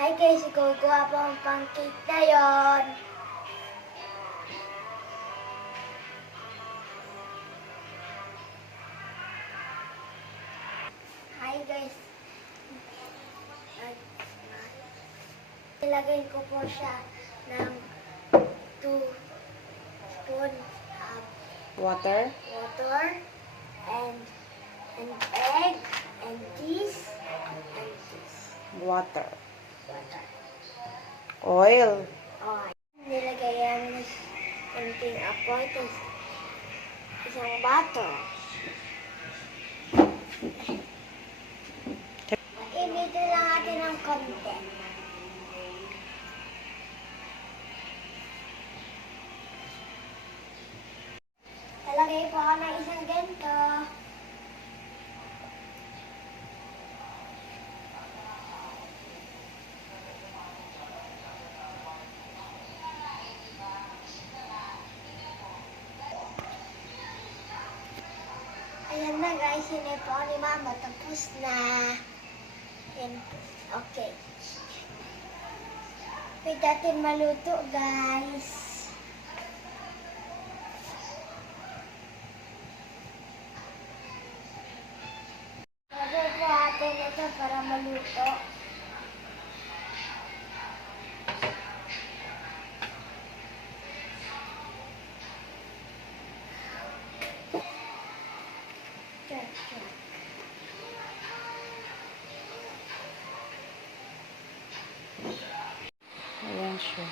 Hi guys, gagawa po ang pancake na yon. Hi guys. Ilagay ko po siya ng 2 spoon Water. and egg and this. Water. Oil. Nilagay ng konting apoy, tapos isang butter. Initin lang natin ng konti. Talagay po ako ng isang ganito. Ayan na guys, hinipo ni Mama. Tapos na. Ayan. Okay. Wait natin maluto guys. Lagay po natin ito para maluto. Ayan siya.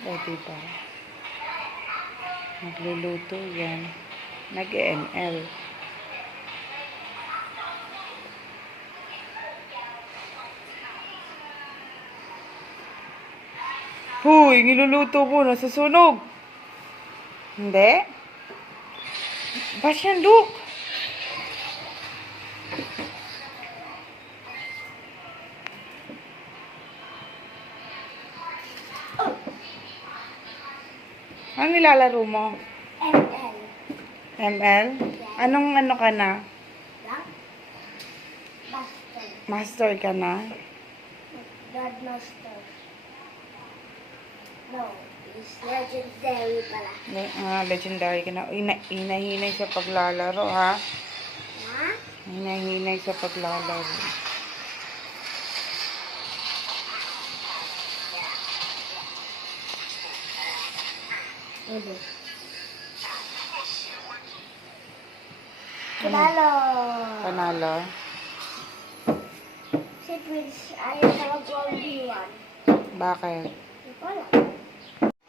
O, diba? Nagluluto yan. Nag-ML. Huy, niluluto mo. Nasusunog. Hindi? Sebastian, look. Ano nilalaro mo? ML. ML? Anong ano ka na? Master. Master ka na? Godmaster. No, it's legendary pala. Legendary ka na. Hinahinay sa paglalaro, ha? Ha? Hinahinay sa paglalaro. Panalo. Panalo? Si Prince ayaw na mag-1v1. Bakit? Wala.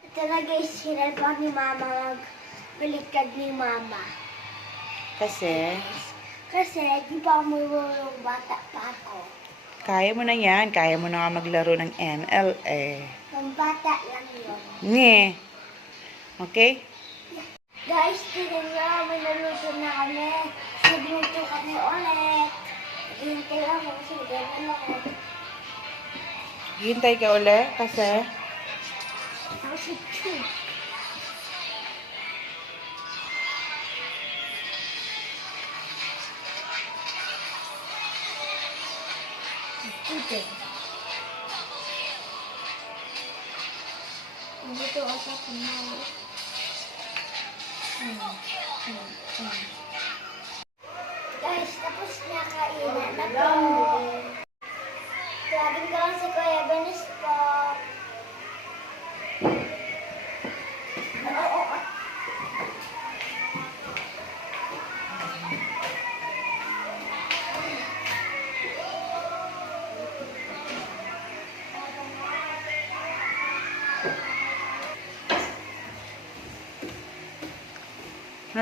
Ito na guys, hinalpan ni Mama magbalikad ni Mama. Kasi, Kasi, di pa ako marunong bata pa ako. kaya mo na yan. Kaya mo na nga maglaro ng ML, eh. Ang bata lang yun. Nye. Okay? Guys, tignan nyo, may naluto na kami. Nagluto kami ulit. Hintay lang ako kasi gano'n ako. Hintay ka uli kasi Ako si Chu. Ito. Nandito ako sa pinalo. Guys, tapos na kainan na po. Tawagin ko lang si Kuya Benis po.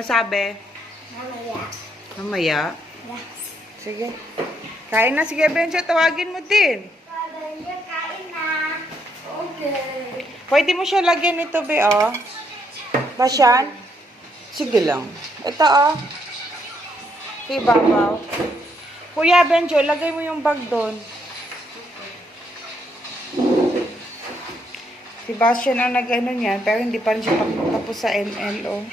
ano sabi? Mamaya. Mamaya? Yes. Sige. Kain na. Sige, Benja. Tawagin mo din. Paganda, kain na. Okay. Pwede mo siya lagyan nito, be, oh. Basyan? Sige lang. Ito, oh. Sa ibabaw. Kuya Benjo, lagay mo yung bag doon. Sebastian ang nag-ano niyan, pero hindi pa rin siya tapos sa MLO.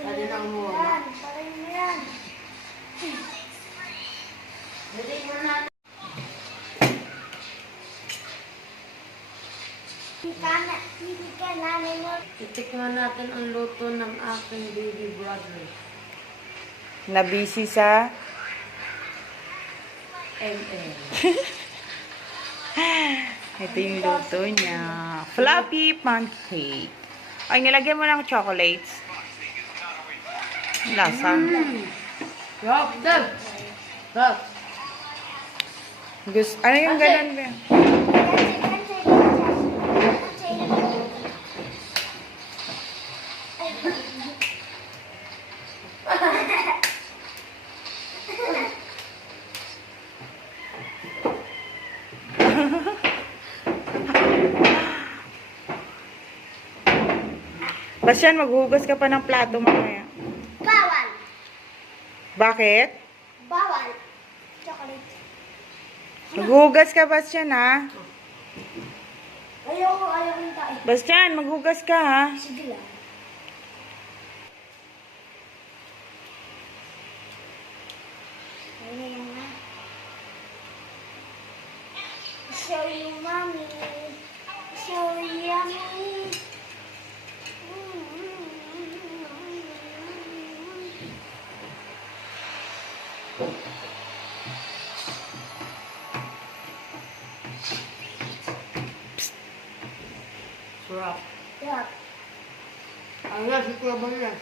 Dali lang mo. Yan, parin mo yan. Dali mo natin. Hindi ka namin mo. Titikman natin ang luto ng aking baby brother. Na busy sa ML. ito yung luto niya. Fluffy pancake. Ay, nilagyan mo ng chocolates. Lasa. Yup, Dad. Dad. Ano yung ganun ba? Bastian, maghugas ka pa ng plato mamaya. Bawal. Bakit? Bawal. Chocolate. Maghugas ka, Bastian, ha? Ayoko yung tayo. Bastian, maghugas ka, ha? Sige lang. Ayun na. Show you, mommy. Show you, yummy. Sarap. Yup. Ayan, si Kuya Bala.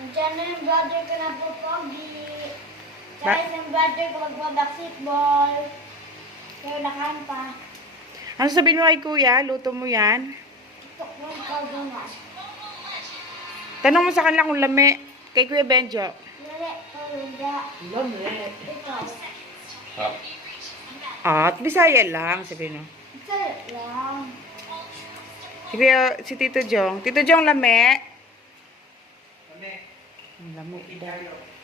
Andiyan na yung brother ko na po, Pogi. Kahit yung brother ko mag-basketball. Pero nakain pa. Ano sabihin mo kay kuya? Luto mo yan? Tok mo yung kaudunan. Tanong mo sa kanila kung lami. Kay Kuya Benjo. Lali, kauduga. Lami. Ikaw. At Bisaya lang, sabihin mo. Sarap lang. Si Tito Jong. Tito Jong, lami. Lami. Lami.